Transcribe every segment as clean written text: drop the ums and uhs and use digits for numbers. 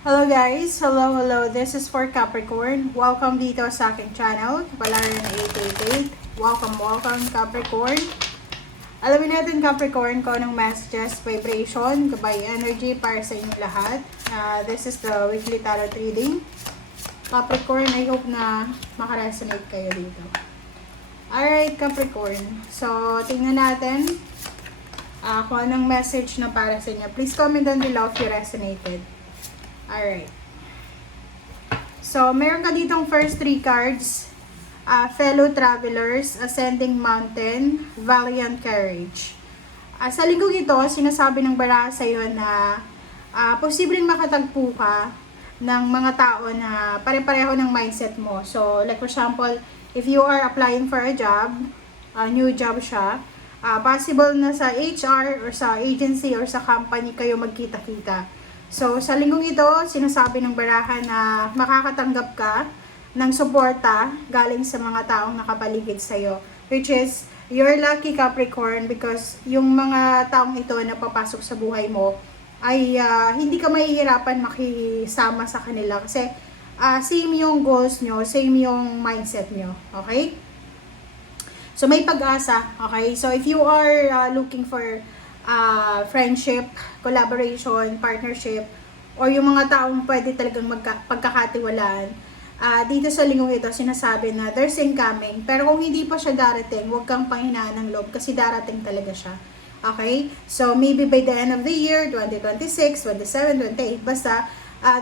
Hello guys! Hello! This is for Capricorn. Welcome dito sa aking channel, Valerian 888. Welcome Capricorn. Alamin natin Capricorn kung anong messages, vibration, gabay energy para sa inyong lahat. This is the weekly tarot reading. Capricorn, I hope na makaresonate kayo dito. Alright Capricorn, so tingnan natin kung anong message na para sa inyo. Please comment down below if you resonated. Alright. So, meron ka ditong first 3 cards. Fellow Travelers, Ascending Mountain, Valiant Courage. Sa linggong ito, sinasabi ng baraha sa'yo na posibleng makatagpo ka ng mga tao na pare-pareho ng mindset mo. So, like for example, if you are applying for a job, new job siya, possible na sa HR or sa agency or sa company kayo magkita-kita. So, sa linggong ito, sinasabi ng baraha na makakatanggap ka ng suporta galing sa mga taong nakapaligid sa'yo. Which is, you're lucky Capricorn because yung mga taong ito na papasok sa buhay mo ay hindi ka mahihirapan makisama sa kanila. Kasi same yung goals nyo, same yung mindset nyo. Okay? So, may pag-asa. Okay? So, if you are looking for friendship, collaboration, partnership, or yung mga taong pwede talagang pagkakatiwalaan, dito sa linggong ito, sinasabi na there's incoming. Pero kung hindi pa siya darating, huwag kang panghinaan ng loob kasi darating talaga siya. Okay? So, maybe by the end of the year, 2026, 27, 28, basta,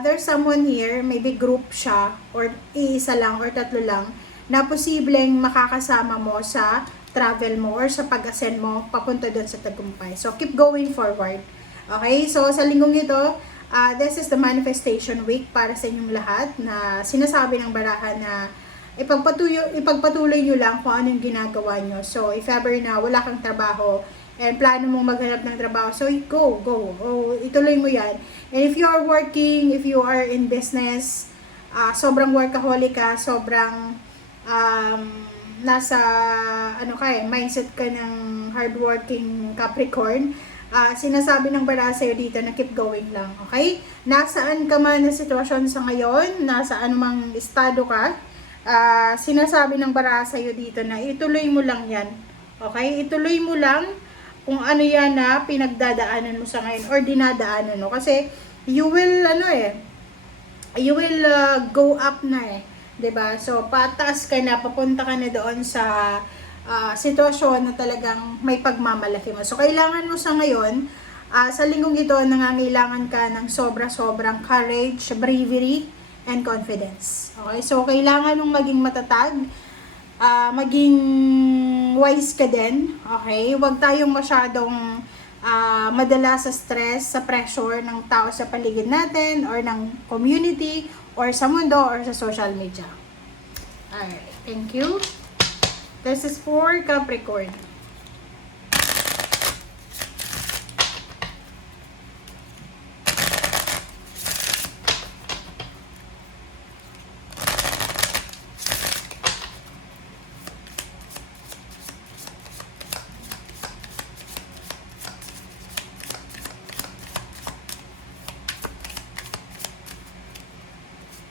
there's someone here, maybe group siya, or iisa lang, or tatlo lang, na posibleng makakasama mo sa travel mo or sa pag-ascend mo papunta doon sa tagumpay. So, keep going forward. Okay? So, sa linggong ito, this is the manifestation week para sa inyong lahat na sinasabi ng baraha na ipagpatuloy nyo lang kung ano yung ginagawa nyo. So, if ever na wala kang trabaho and plano mong maghanap ng trabaho, so go. Ituloy mo yan. And if you are working, if you are in business, sobrang workaholic ka, sobrang nasa mindset ka ng hardworking Capricorn, sinasabi ng baraha sa'yo dito na keep going lang, okay? Nasaan ka man na sitwasyon sa ngayon, nasa anumang estado ka, sinasabi ng baraha sa'yo dito na ituloy mo lang yan, okay? Ituloy mo lang kung ano yan na pinagdadaanan mo sa ngayon or dinadaanan mo, kasi you will go up na 'Diba? So, pataas ka na, papunta ka na doon sa sitwasyon na talagang may pagmamalaki mo. So, kailangan mo sa ngayon, sa linggong ito, nangangailangan ka ng sobrang courage, bravery, and confidence. Okay? So, kailangan mong maging matatag, maging wise ka din. Okay? Huwag tayong masyadong madala sa stress, sa pressure ng tao sa paligid natin, or ng community, or sa mundo, or sa social media. Alright, thank you. This is for Capricorn.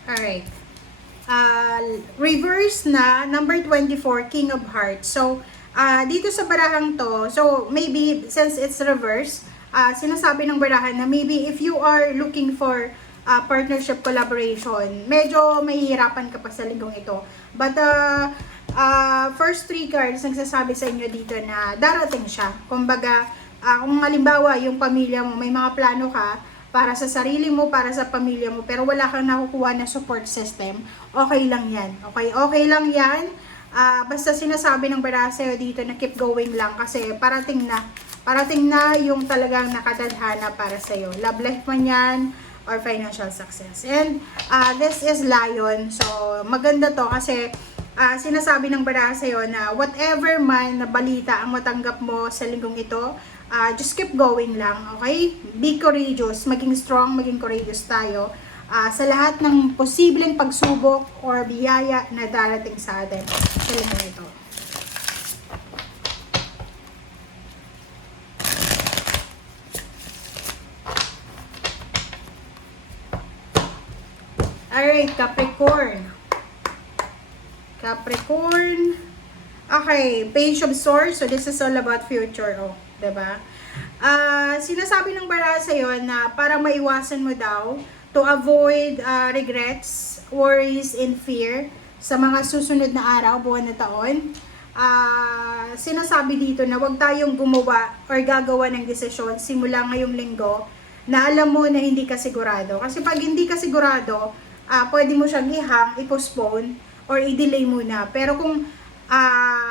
Alright. Reverse na, number 24, King of Hearts. So, dito sa barahang to, so maybe, since it's reverse, sinasabi ng barahan na maybe if you are looking for partnership collaboration, medyo mahihirapan ka pa sa linggong ito. But, first 3 cards, nagsasabi sa inyo dito na darating siya. Kumbaga, kung halimbawa, yung pamilya mo, may mga plano ka, para sa sarili mo, para sa pamilya mo, pero wala kang nakukuha na support system, okay lang yan. Okay lang yan. Basta sinasabi ng baraha sa'yo dito na keep going lang kasi parating na yung talagang nakatadhana para sa'yo. Love life man yan or financial success. And this is Lion. So, maganda to kasi sinasabi ng baraha sa'yo na whatever man na balita ang matanggap mo sa linggong ito, just keep going lang, okay? Be courageous, maging strong, maging courageous tayo sa lahat ng posibleng pagsubok or biyaya na darating sa atin sa linggong ito. Alright, Capricorn. Capricorn. Okay, Page of Swords. So, this is all about future. Oh, diba? Sinasabi ng baraha sa'yo na para maiwasan mo daw to avoid regrets, worries, and fear sa mga susunod na araw, buwan na taon. Sinasabi dito na huwag tayong gumawa or gagawa ng desisyon simula ngayong linggo na alam mo na hindi ka sigurado. Kasi pag hindi ka sigurado, pwede mo siyang i-postpone or i-delay muna. Pero kung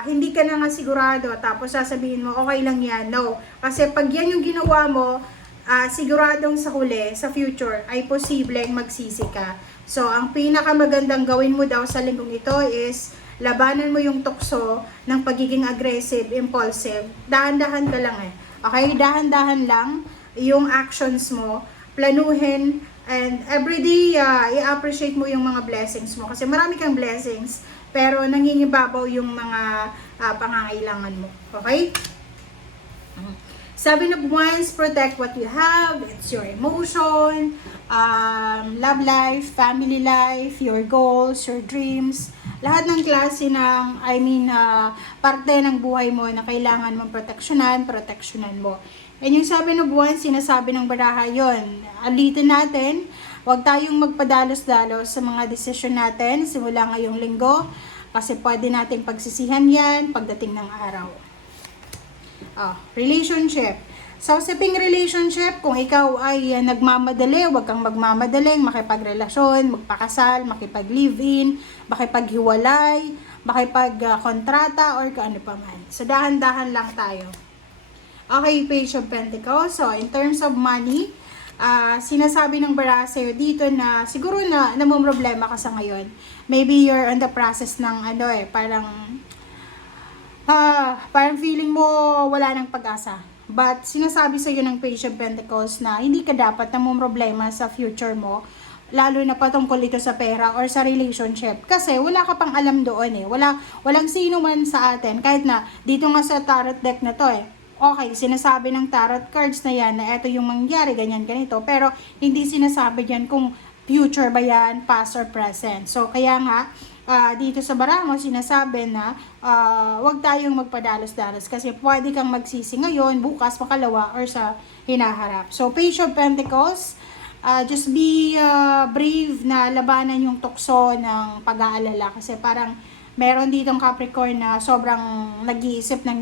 hindi ka na nga sigurado tapos sasabihin mo okay lang yan, no. Kasi pag yan yung ginawa mo, siguradong sa huli, sa future, ay posibleng magsisi ka. So, ang pinakamagandang gawin mo daw sa linggong ito is labanan mo yung tukso ng pagiging aggressive, impulsive. Dahan-dahan ka lang Okay, dahan-dahan lang yung actions mo, planuhin, and everyday i-appreciate mo yung mga blessings mo. Kasi marami kang blessings, pero nangingibabaw yung mga pangangailangan mo. Okay? Seven of Wands, protect what you have. It's your emotion, love life, family life, your goals, your dreams. Lahat ng klase ng, parte ng buhay mo na kailangan mong proteksyonan mo. And yung Seven of Wands, sinasabi ng baraha yun. Alitin natin, huwag tayong magpadalos-dalos sa mga desisyon natin simula ngayong linggo. Kasi pwede nating pagsisihan yan pagdating ng araw. Relationship. So, sa relationship, kung ikaw ay nagmamadali, huwag kang magmamadaling makipagrelasyon, magpakasal, makipag-live-in, makipaghiwalay, makipag-kontrata, or kung ano pa man. So, dahan-dahan lang tayo. Okay, Page of Pentacles. So, in terms of money, sinasabi ng baraha sa'yo dito na siguro na namumroblema ka sa ngayon. Maybe you're on the process ng parang feeling mo wala nang pag-asa. But sinasabi sa iyo ng Page of Pentacles na hindi ka dapat namumroblema sa future mo, lalo na patungkol ito sa pera or sa relationship. Kasi wala ka pang alam doon walang sino man sa atin, kahit na dito nga sa tarot deck na to okay, sinasabi ng tarot cards na yan na ito yung mangyari, ganyan, ganito. Pero hindi sinasabi yan kung future ba yan, past or present. So kaya nga, dito sa baraha mo sinasabi na wag tayong magpadalos-dalos kasi pwede kang magsisi ngayon, bukas, makalawa, or sa hinaharap. So, Page of Pentacles, just be brave na labanan yung tukso ng pag-aalala kasi parang meron ditong Capricorn na sobrang nag-iisip ng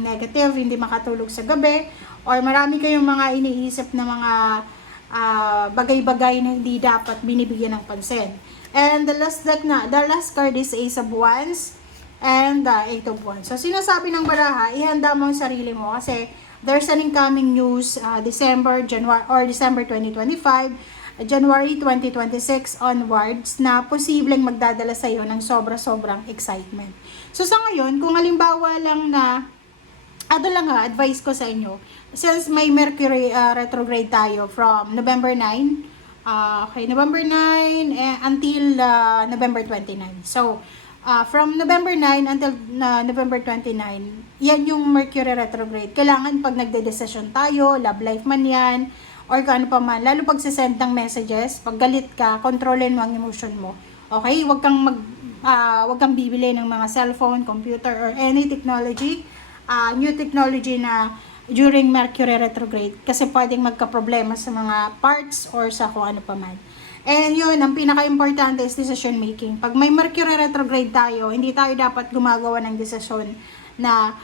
negative, hindi makatulog sa gabi, or marami kayong mga iniisip na mga bagay-bagay na hindi dapat binibigyan ng pansin. And the last card is Ace of Wands and Eight of Wands. So, sinasabi ng baraha, ihanda mo ang sarili mo kasi there's an incoming news December 2025, January 2026 onwards na posibleng magdadala sa iyo ng sobra-sobrang excitement. So, sa ngayon, kung halimbawa lang na advice ko sa inyo, since may Mercury retrograde tayo from November 9, November 9 until November 29. So, from November 9 until November 29, yan yung Mercury retrograde. Kailangan pag nagde-decision tayo, love life man yan, or kung ano pa man, lalo pag sisend ng messages, pag galit ka, kontrolin mo ang emotion mo. Okay? Huwag kang bibili ng mga cellphone, computer, or any technology, new technology na during Mercury retrograde kasi pwedeng magka-problema sa mga parts or sa kung ano pa man. And yun, ang pinaka-importante is decision making. Pag may Mercury retrograde tayo, hindi tayo dapat gumagawa ng desisyon na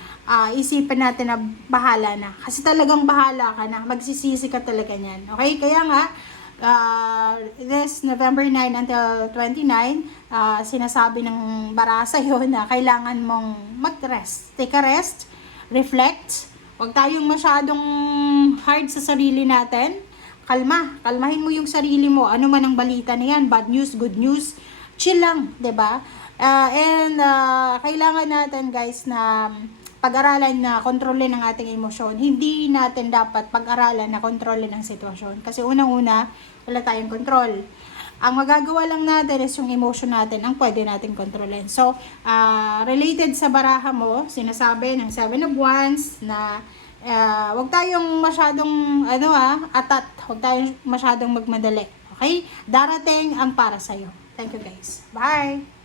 isipin natin na bahala na. Kasi talagang bahala ka na, magsisisi ka talaga niyan. Okay? Kaya nga, this November 9 until 29, sinasabi ng baraha sa'yo na kailangan mong mag-rest. Take a rest, reflect. Huwag tayong masyadong hard sa sarili natin. Kalmahin mo yung sarili mo. Ano man ang balita na yan, bad news, good news, chill lang, 'di ba? Kailangan natin guys na pag-aralan na kontrolin ang ating emosyon. Hindi natin dapat pag-aralan na kontrolin ang sitwasyon. Kasi unang-una, wala tayong control. Ang magagawa lang natin is yung emotion natin ang pwede natin kontrolin. So, related sa baraha mo, sinasabi ng Seven of Wands na wag tayong masyadong atat, wag tayong masyadong magmadali. Okay? Darating ang para sa'yo. Thank you guys. Bye!